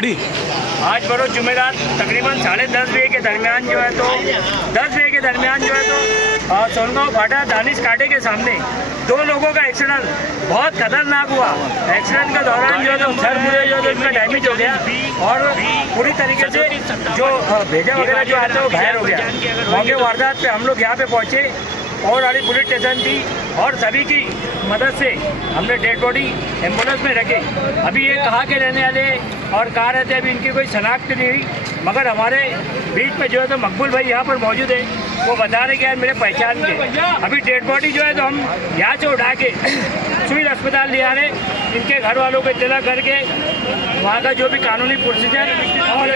Ready. आज बरोज जुमेरात तकरीबन 10:30 बजे के दरमियान जो है तो 10 बजे के दरमियान जो है तो सोनगांव फाटा दानिश कांटे के सामने 2 लोगों का एक्सीडेंट बहुत खतरनाक हुआ। एक्सीडेंट के दौरान जो है तो सर पूरे जो है उनका डैमेज हो गया और पूरी तरीके से जो भेजा वगैरह जो आता है वो घायल हो गया। मौके वारदात पे हम लोग यहाँ पे पहुँचे और वाली पुलिस स्टेशन थी और सभी की मदद से हमने डेड बॉडी एम्बुलेंस में रखे। अभी ये कहाँ के रहने वाले और कहाँ रहते अभी इनकी कोई शनाख्त नहीं हुई, मगर हमारे बीच में जो है तो मकबूल भाई यहाँ पर मौजूद है, वो बता रहे कि यार मेरे पहचान के। अभी डेड बॉडी जो है तो हम यहाँ से उठा के सिविल अस्पताल ले आ रहे, इनके घर वालों को इत्तला करके वहाँ का जो भी कानूनी प्रोसीजर और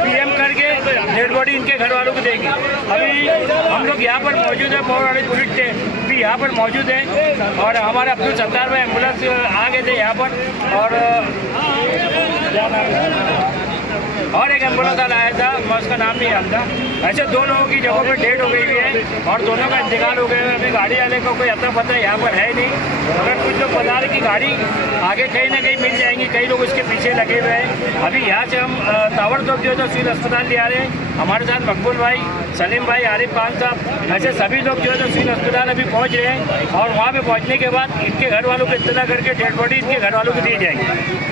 PM करके डेड बॉडी इनके घर वालों को देंगे। अभी हम लोग यहाँ पर मौजूद है, पौराणिक पुलिस भी यहाँ पर मौजूद है और हमारे अब्दुल सत्तार में एम्बुलेंस आ गए थे यहाँ पर और एक एम्बुलेंस आया था, मैं उसका नाम नहीं जानता। ऐसे 2 लोगों की जगहों पर डेड हो गई हुई है और दोनों का इंतकाल हो गया है। अभी गाड़ी वाले का कोई अता पता यहाँ पर है नहीं, मगर कुछ लोग बता रहे कि गाड़ी आगे कहीं ना कहीं मिल जाएंगी, कई लोग इसके पीछे लगे हुए हैं। अभी यहाँ से हम ताबड़तोड़ जो है तो सिविल अस्पताल ले आ रहे हैं। हमारे साथ मकबूल भाई, सलीम भाई, आरिफ खान साहब, ऐसे सभी लोग जो है तो सिविल अस्पताल अभी पहुँच रहे हैं और वहाँ पर पहुँचने के बाद इनके घर वालों को इत्तला करके डेड बॉडी इनके घर वालों को दी जाएगी।